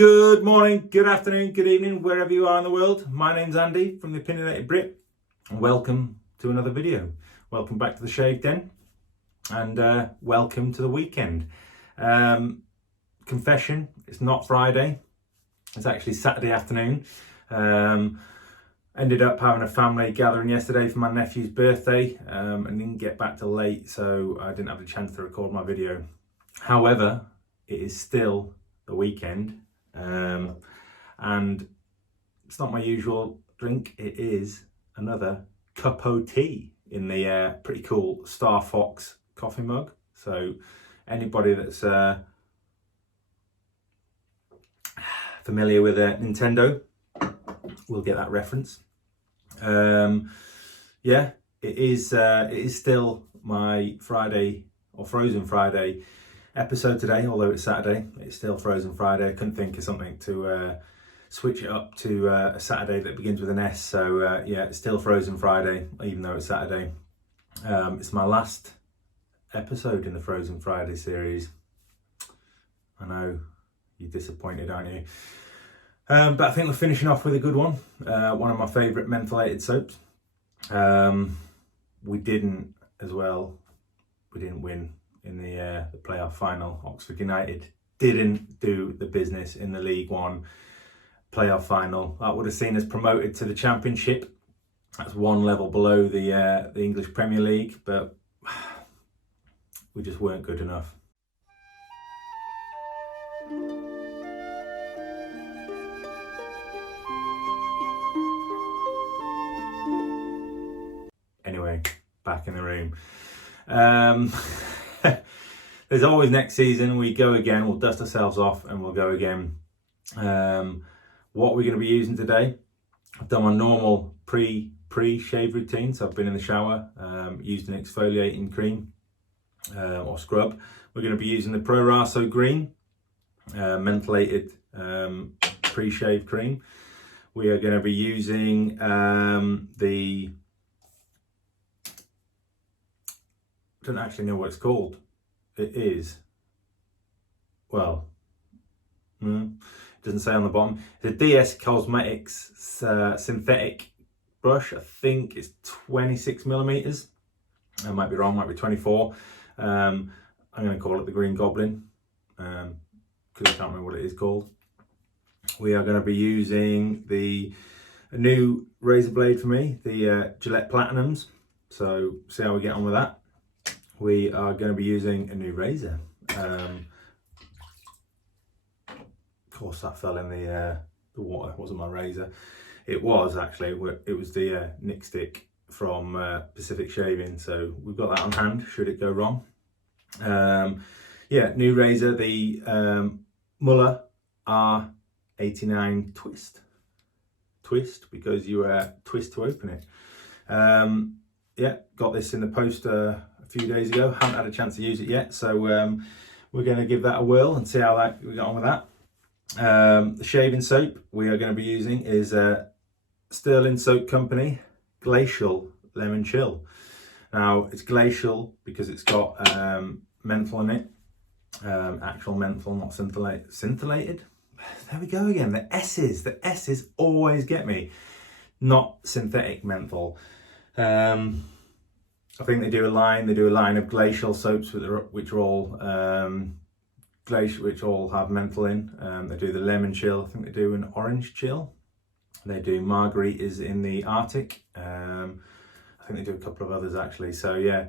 Good morning, good afternoon, good evening, wherever you are in the world. My name's Andy from the Opinionated Brit, and welcome to another video. Welcome back to the Shave Den, and welcome to the weekend. Confession, it's not Friday, it's actually Saturday afternoon. Ended up having a family gathering yesterday for my nephew's birthday, and didn't get back till late, so I didn't have the chance to record my video. However, it is still the weekend. And it's not my usual drink. It is another cup of tea in the pretty cool Star Fox coffee mug. So anybody that's familiar with Nintendo will get that reference. Yeah, it is still my Friday or Frozen Friday episode today, although it's Saturday. It's still Frozen Friday. I couldn't think of something to switch it up to a Saturday that begins with an S. So yeah, it's still Frozen Friday, even though it's Saturday. It's my last episode in the Frozen Friday series. I know you're disappointed, aren't you? But I think we're finishing off with a good one. One of my favourite mentholated soaps. We didn't win in the playoff final. Oxford United didn't do the business in the League One playoff final. That would have seen us promoted to the Championship. That's one level below the English Premier League, but we just weren't good enough. Anyway, back in the room. There's always next season. We go again. We'll dust ourselves off and we'll go again. What we're going to be using today, I've done my normal pre-shave routine. So I've been in the shower, used an exfoliating cream or scrub. We're going to be using the Proraso green mentholated pre-shave cream. We are going to be using the, I don't actually know what it's called. It is, well, it doesn't say on the bottom. It's a DS Cosmetics synthetic brush. I think it's 26 millimeters. I might be wrong, might be 24. I'm going to call it the Green Goblin because I can't remember what it is called. We are going to be using a new razor blade for me, the Gillette Platinums. So see how we get on with that. We are going to be using a new razor. Of course, that fell in the water. It wasn't my razor. It was actually. It was the Nick Stick from Pacific Shaving. So we've got that on hand. Should it go wrong? Yeah, new razor. The Muhle R89 twist because you twist to open it. Yeah, got this in the post a few days ago. Haven't had a chance to use it yet, so we're going to give that a whirl and see how we get on with that. The shaving soap we are going to be using is Stirling Soap Company Glacial Lemon Chill. Now it's Glacial because it's got menthol in it, actual menthol, not scintillated. There we go again. The S's always get me. Not synthetic menthol. I think they do a line of glacial soaps which are all which all have menthol in. They do the lemon chill. I think they do an orange chill. They do margaritas in the Arctic. I think they do a couple of others actually. So yeah,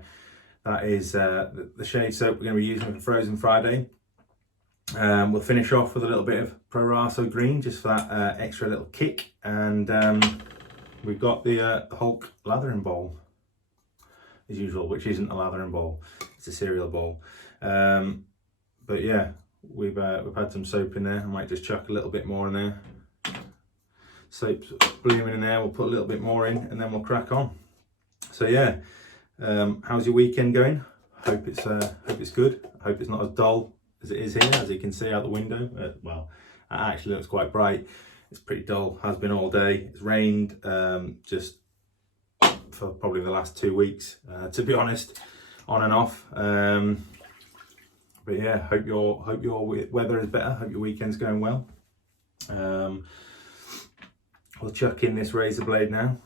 that is the shave soap we're going to be using for Frozen Friday. We'll finish off with a little bit of Proraso green just for that extra little kick, and we've got the Hulk lathering bowl as usual, which isn't a lathering bowl, it's a cereal bowl. But yeah, we've had some soap in there. I might just chuck a little bit more in there. Soap's blooming in there. We'll put a little bit more in, and then we'll crack on. So yeah, how's your weekend going? Hope it's good. I hope it's not as dull as it is here, as you can see out the window. Well, it actually looks quite bright. It's pretty dull. Has been all day. It's rained just for probably the last 2 weeks, to be honest, on and off. But yeah, hope your weather is better. Hope your weekend's going well. We'll chuck in this razor blade now.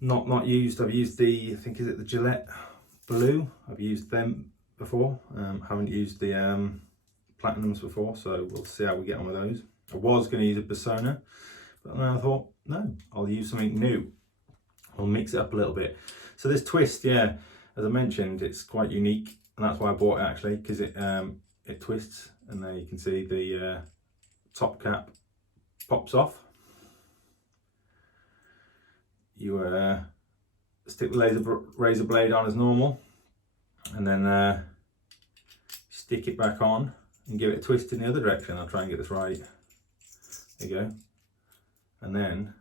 Not used. I've used the, I think, is it the Gillette Blue? I've used them before. Haven't used the Platinums before, so we'll see how we get on with those. I was going to use a Persona, but then I thought, no, I'll use something new. I'll mix it up a little bit. So this twist, yeah, as I mentioned, it's quite unique, and that's why I bought it actually, because it twists, and there you can see the top cap pops off. You stick the razor blade on as normal, and then stick it back on and give it a twist in the other direction. I'll try and get this right. There you go. And then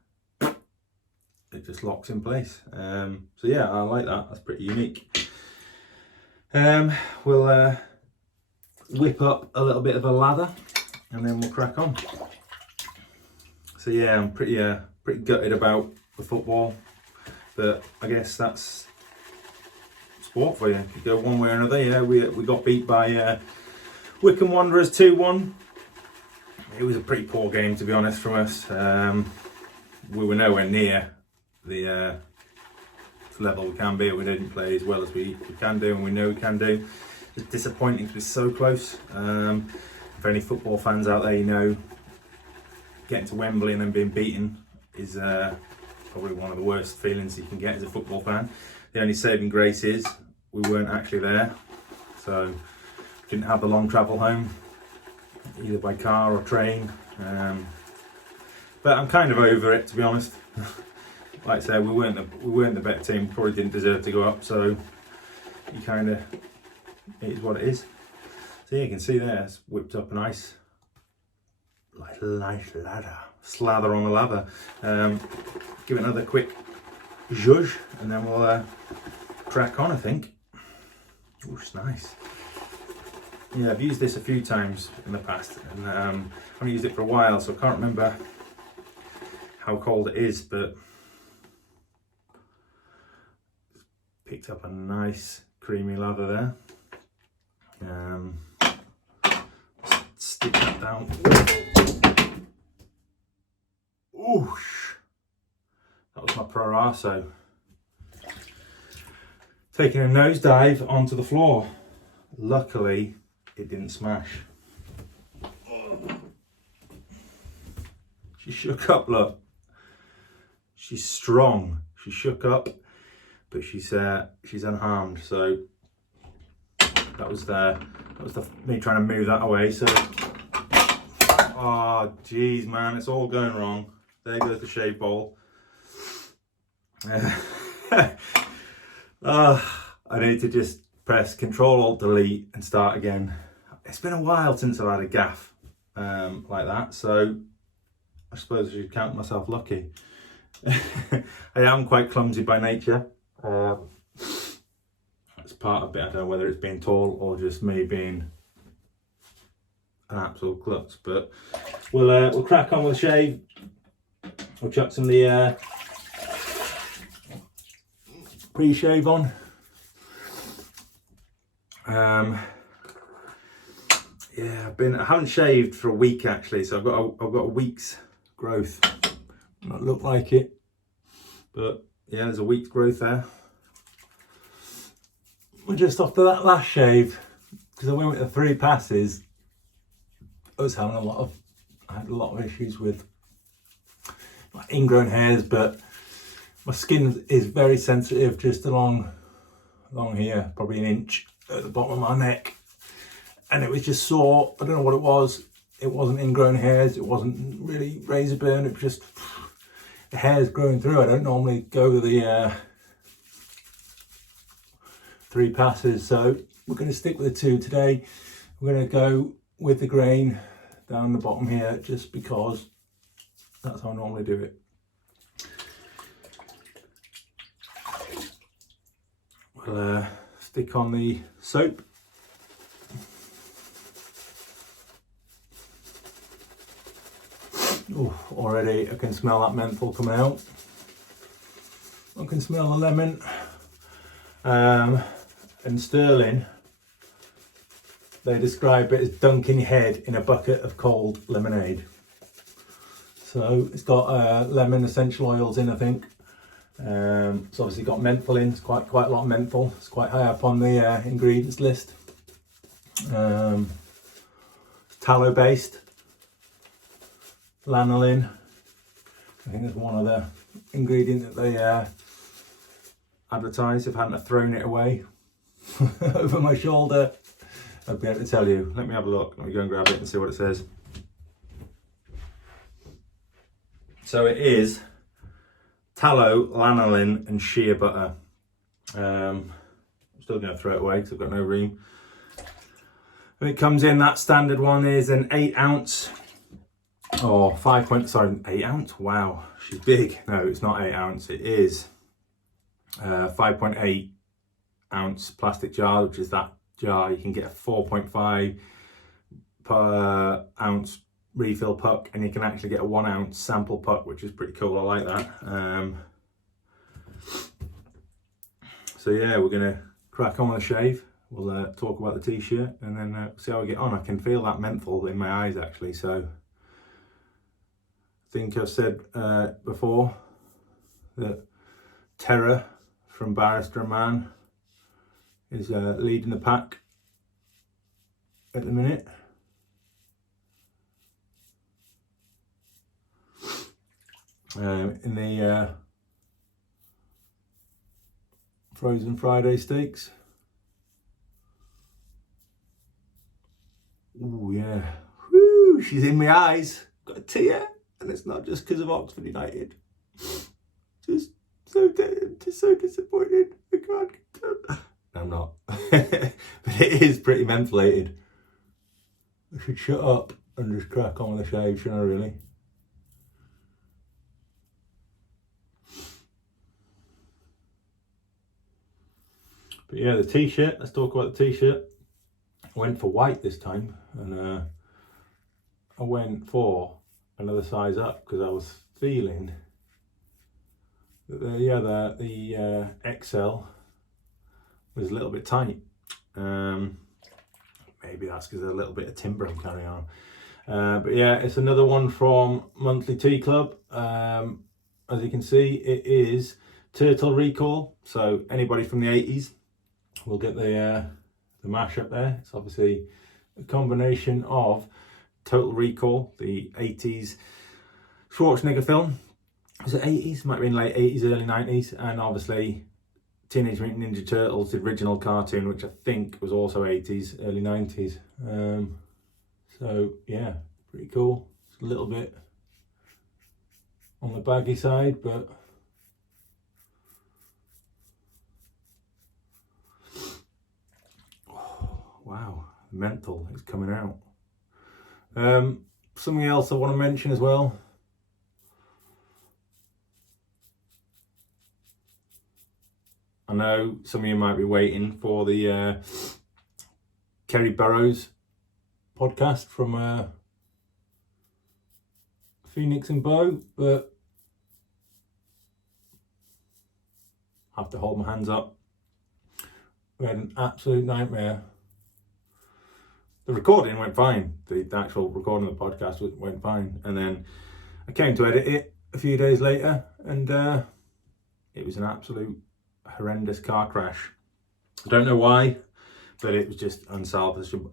it just locks in place. So yeah, I like that. That's pretty unique. We'll whip up a little bit of a lather, and then we'll crack on. So yeah, I'm pretty gutted about the football, but I guess that's sport for you. You go one way or another. Yeah, we got beat by Wycombe Wanderers 2-1. It was a pretty poor game, to be honest, from us. We were nowhere near the level we can be. We didn't play as well as we can do, and we know we can do. It's disappointing to be so close. For any football fans out there, you know, getting to Wembley and then being beaten is probably one of the worst feelings you can get as a football fan. The only saving grace is we weren't actually there, so didn't have the long travel home, either by car or train. But I'm kind of over it, to be honest. Like I said, we weren't the better team. Probably didn't deserve to go up, so you kind of, it is what it is. So yeah, you can see there, it's whipped up a nice lather, slather on the lather. Give it another quick zhuzh, and then we'll crack on, I think. Oh, it's nice. Yeah, I've used this a few times in the past, and I haven't used it for a while, so I can't remember how cold it is, but picked up a nice creamy lather there. Stick that down. Oosh! That was my Proraso. Taking a nosedive onto the floor. Luckily, it didn't smash. She shook up, look. She's strong. She shook up, but she's unharmed. So that was me trying to move that away. So, oh geez, man, it's all going wrong. There goes the shave bowl. I need to just press Control-Alt-Delete and start again. It's been a while since I've had a gaff like that, so I suppose I should count myself lucky. I am quite clumsy by nature. It's part of it. I don't know whether it's being tall or just me being an absolute klutz, but we'll crack on with the shave. We'll chuck some of the pre-shave on. Yeah, I haven't shaved for a week actually, so I've got a week's growth. Might not look like it, but yeah, there's a week's growth there. We're just after that last shave, because I went with the 3 passes. I had a lot of issues with my ingrown hairs, but my skin is very sensitive just along here, probably an inch at the bottom of my neck, and it was just sore. I don't know what it was. It wasn't ingrown hairs, it wasn't really razor burn, it was just the hairs growing through. I don't normally go to the 3 passes, so we're going to stick with the 2 today. We're going to go with the grain down the bottom here, just because that's how I normally do it. We'll stick on the soap. Oh, already I can smell that menthol coming out. I can smell the lemon. And Stirling they describe it as dunking your head in a bucket of cold lemonade. So it's got lemon essential oils in, I think. It's obviously got menthol in. It's quite a lot of menthol. It's quite high up on the ingredients list. It's tallow based. Lanolin. I think there's one other ingredient that they advertise. If I hadn't have thrown it away over my shoulder, I'd be able to tell you. Let me have a look. Let me go and grab it and see what it says. So it is tallow, lanolin and shea butter. I'm still going to throw it away because I've got no room. When it comes in, that standard one is an 8 ounce or 8 ounce. Wow, she's big. No, it's not 8 ounce. It is 5.8 ounce plastic jar, which is that jar. You can get a 4.5 per ounce refill puck, and you can actually get a 1 ounce sample puck, which is pretty cool. I like that. So yeah, we're gonna crack on with the shave. We'll talk about the t-shirt and then see how we get on. I can feel that menthol in my eyes actually, so I think I've said before that Terror from Barrister and Man is leading the pack at the minute. In the Frozen Friday steaks. Oh yeah, woo! She's in my eyes. Got a tear, and it's not just because of Oxford United. Just so disappointed. I can't. No, I'm not. But it is pretty mentholated. I should shut up and just crack on with the shave, shouldn't I? Really. But yeah, the t-shirt. Let's talk about the t-shirt. I went for white this time, and I went for another size up because I was feeling that the XL was a little bit tight. Maybe that's because there's a little bit of timber I'm carrying on. But yeah, it's another one from Monthly Tea Club. As you can see, it is Turtle Recall. So anybody from the 80s will get the mashup there. It's obviously a combination of Total Recall, the 80s Schwarzenegger film. Was it 80s? Might have been late 80s, early 90s. And obviously Teenage Mutant Ninja Turtles, the original cartoon, which I think was also 80s, early 90s. So yeah, pretty cool. It's a little bit on the baggy side, but wow, menthol is coming out. Something else I want to mention as well. I know some of you might be waiting for the Kerry Burrows podcast from Phoenix and Bow, but I have to hold my hands up. We had an absolute nightmare. The recording went fine. The actual recording of the podcast went fine. And then I came to edit it a few days later, and it was an absolute horrendous car crash. I don't know why, but it was just unsalvageable.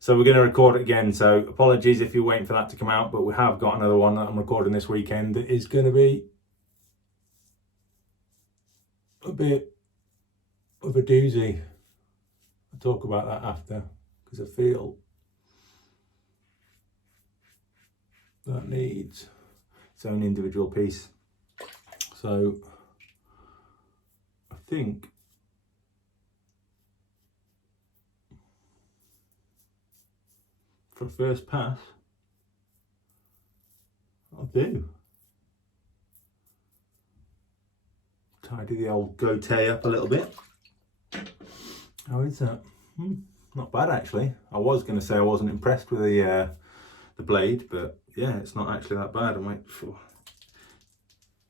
So we're going to record it again. So apologies if you're waiting for that to come out, but we have got another one that I'm recording this weekend that is going to be a bit of a doozy. I'll talk about that after, because I feel that needs its own individual piece. So I think for first pass, I'll do. Tidy the old goatee up a little bit. How is that? Not bad actually. I was going to say I wasn't impressed with the blade, but yeah, it's not actually that bad. I might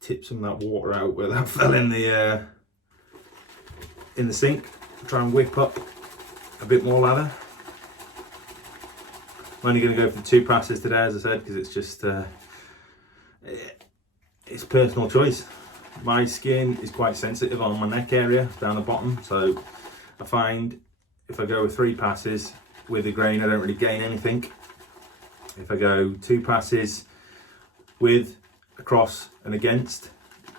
tip some of that water out where that fell in the in the sink, try and whip up a bit more lather. I'm only going to go for 2 passes today, as I said, because it's just it's personal choice. My skin is quite sensitive on my neck area down the bottom, so I find if I go with 3 passes with the grain, I don't really gain anything. If I go 2 passes with, across and against,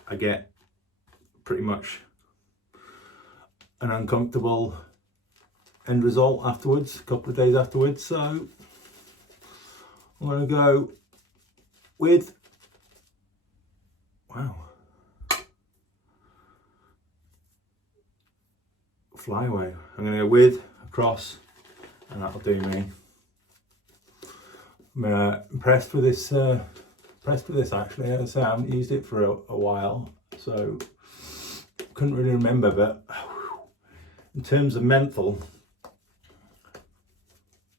I get pretty much an uncomfortable end result afterwards, a couple of days afterwards. So I'm going to go with, wow, fly away. I'm going to go with, across, and that'll do me. I'm impressed with this. Actually. As I say, I haven't used it for a while, so couldn't really remember. But in terms of menthol,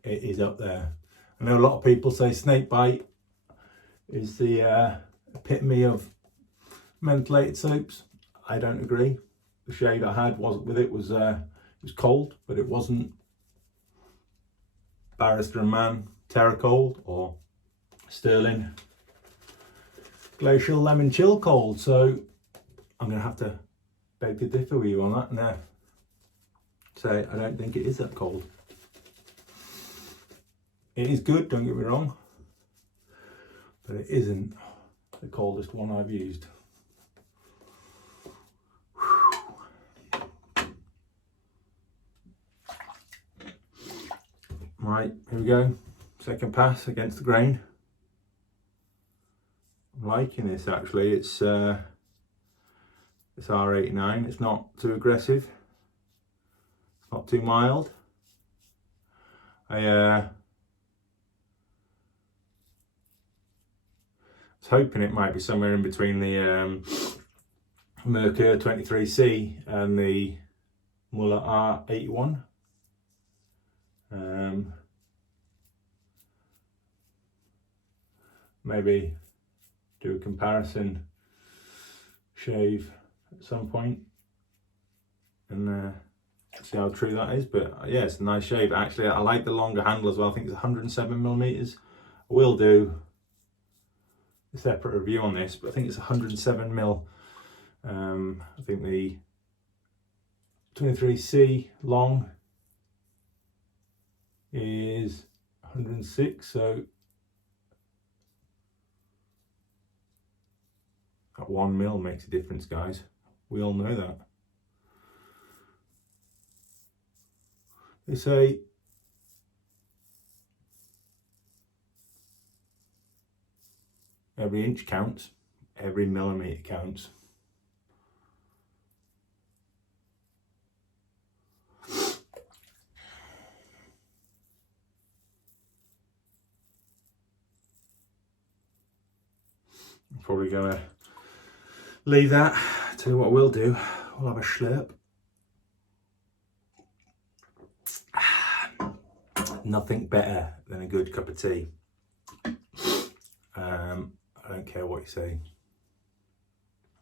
it is up there. I know a lot of people say snake bite is the epitome of mentholated soaps. I don't agree. The shade I had wasn't with it was cold, but it wasn't Barrister and Man Terra Cold or Stirling Glacial Lemon Chill Cold. So I'm going to have to beg to differ with you on that now. Say I don't think it is that cold. It is good, don't get me wrong, but it isn't the coldest one I've used. Right, here we go. Second pass against the grain. I'm liking this actually. It's R89. It's not too aggressive. It's not too mild. I was hoping it might be somewhere in between the Muhle R23C and the Muhle R89. Maybe do a comparison shave at some point and see how true that is. But yeah, it's a nice shave. Actually, I like the longer handle as well. I think it's 107mm. I will do a separate review on this, but I think it's 107mm. I think the 23C long is 106, so that 1mm makes a difference, guys. We all know that. They say every inch counts, every millimetre counts. I'm probably gonna leave that. Tell you what we'll do, we'll have a slurp. Nothing better than a good cup of tea. I don't care what you say.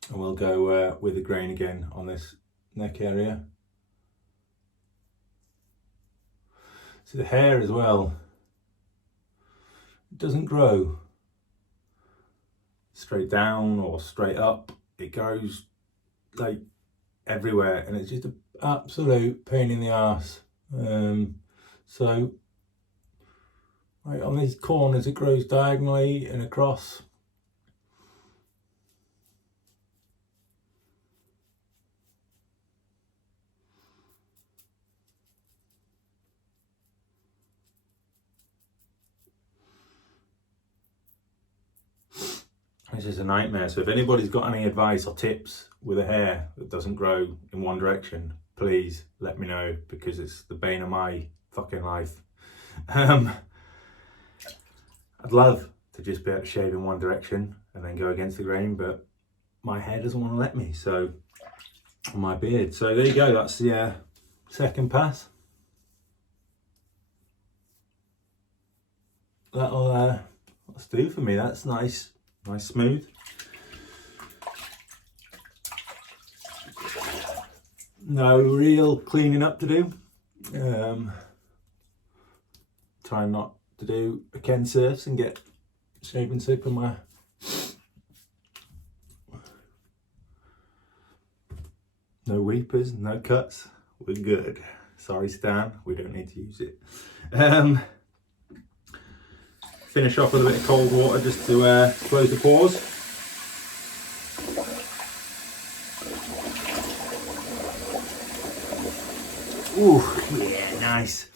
And we'll go with the grain again on this neck area. So the hair as well, it doesn't grow straight down or straight up. It goes like everywhere, and it's just an absolute pain in the arse. So right on these corners it grows diagonally and across. This is a nightmare. So if anybody's got any advice or tips with a hair that doesn't grow in one direction, please let me know, because it's the bane of my fucking life. I'd love to just be able to shave in one direction and then go against the grain, but my hair doesn't want to let me, so my beard. So there you go, that's the second pass. That'll do for me. That's nice smooth. no real cleaning up to do. Trying not to do a Ken surfs and get shaving soap in my no weepers, no cuts, we're good. Sorry Stan, we don't need to use it. Finish off with a bit of cold water just to close the pores. Ooh, yeah, nice.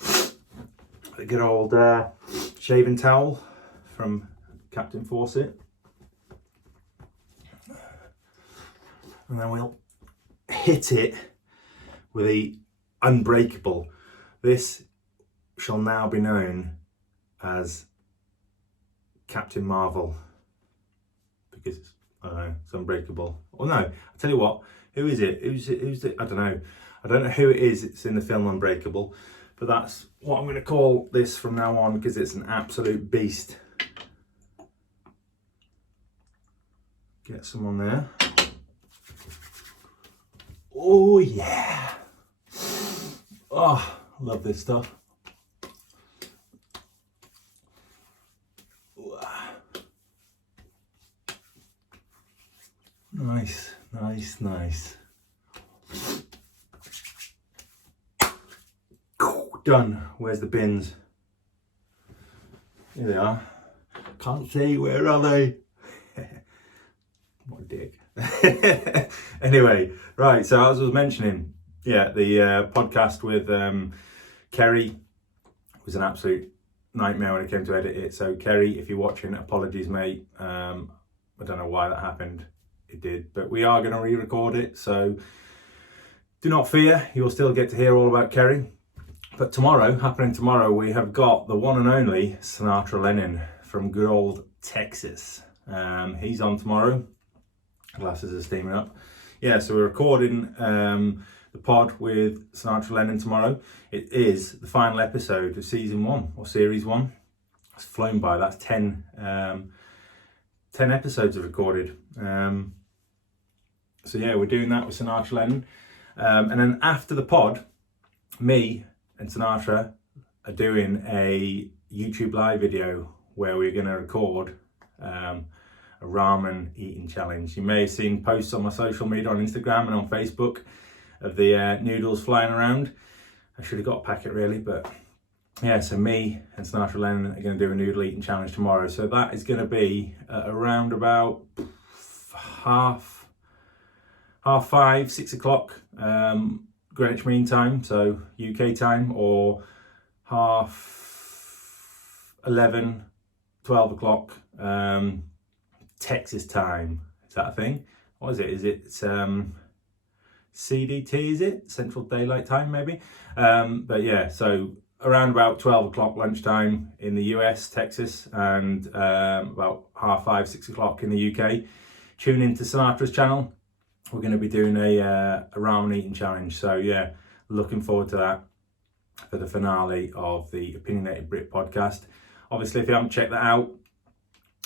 A good old shaving towel from Captain Fawcett. And then we'll hit it with the unbreakable. This shall now be known as Captain Marvel, because it's, I don't know, it's unbreakable. Or no, I'll tell you what, who is it? Who's it? I don't know. I don't know who it is. It's in the film Unbreakable, but that's what I'm going to call this from now on because it's an absolute beast. Get some on there. Oh yeah. Oh, I love this stuff. Nice, nice, nice. Done. Where's the bins? Here they are. Can't see. Where are they? What a dick. Anyway, right. So as I was mentioning, yeah, the podcast with Kerry was an absolute nightmare when it came to edit it. So Kerry, if you're watching, apologies, mate. I don't know why that happened. It did, but we are going to re-record it. So do not fear. You'll still get to hear all about Kerry. But happening tomorrow, we have got the one and only Sinatra Lennon from good old Texas. He's on tomorrow. Glasses are steaming up. Yeah, so we're recording the pod with Sinatra Lennon tomorrow. It is the final episode of season 1 or series 1. It's flown by. That's 10 episodes are recorded. So yeah, we're doing that with Sinatra Lennon. And then after the pod, me and Sinatra are doing a YouTube live video where we're going to record a ramen eating challenge. You may have seen posts on my social media on Instagram and on Facebook of the noodles flying around. I should have got a packet really, but yeah, so me and Sinatra Lennon are going to do a noodle eating challenge tomorrow. So that is going to be around about half 5, 6 o'clock Greenwich Mean Time, so UK time, or half 11, 12 o'clock Texas time. Is that a thing? What is it? Is it CDT, is it? Central Daylight Time, maybe? But yeah, so around about 12 o'clock lunchtime in the US, Texas, and about half 5, 6 o'clock in the UK. Tune into Sinatra's channel. We're going to be doing a ramen eating challenge. So yeah, looking forward to that for the finale of the Opinionated Brit podcast. Obviously, if you haven't checked that out,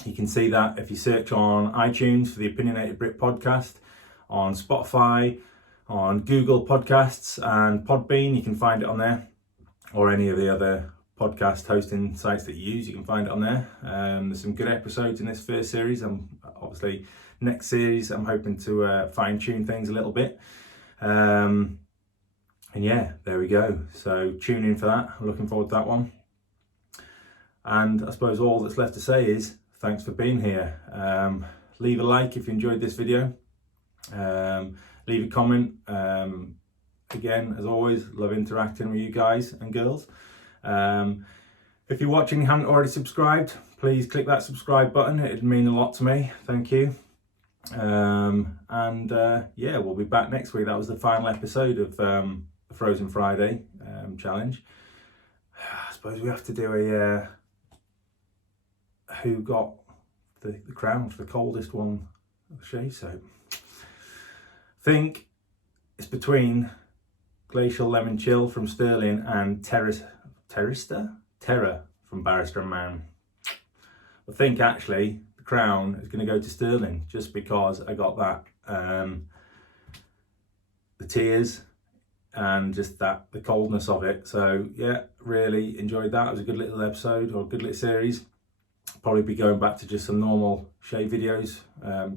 you can see that if you search on iTunes for the Opinionated Brit podcast, on Spotify, on Google Podcasts and Podbean, you can find it on there, or any of the other podcast hosting sites that you use, you can find it on there. There's some good episodes in this first series. Obviously, next series, I'm hoping to fine tune things a little bit. And yeah, there we go. So tune in for that. I'm looking forward to that one. And I suppose all that's left to say is thanks for being here. Leave a like if you enjoyed this video. Leave a comment. Again, as always, love interacting with you guys and girls. If you're watching and haven't already subscribed, please click that subscribe button. It'd mean a lot to me. Thank you. Yeah, we'll be back next week. That was the final episode of the Frozen Friday challenge. I suppose we have to do a who got the crown for the coldest one of the shave soap. I think it's between Glacial Lemon Chill from Stirling and Terra from Barrister and Man. I think actually the crown is going to go to Stirling just because I got that the tears and just the coldness of it. So yeah, really enjoyed that. It was a good little episode, or a good little series. Probably be going back to just some normal shave videos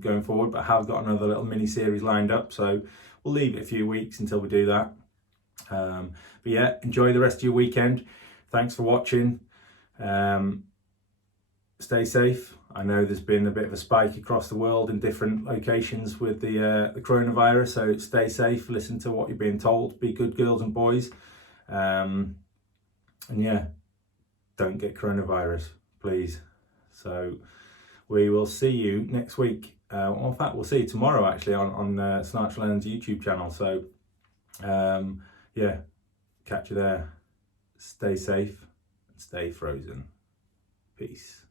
going forward, but I have got another little mini series lined up, so we'll leave it a few weeks until we do that. But yeah, enjoy the rest of your weekend. Thanks for watching. Stay safe. I know there's been a bit of a spike across the world in different locations with the coronavirus, so stay safe, listen to what you're being told, be good girls and boys, and yeah, don't get coronavirus, please. So we will see you next week. Well, in fact, we'll see you tomorrow actually on Sinatra Lennon's YouTube channel. So yeah, catch you there. Stay safe and stay frozen. Peace.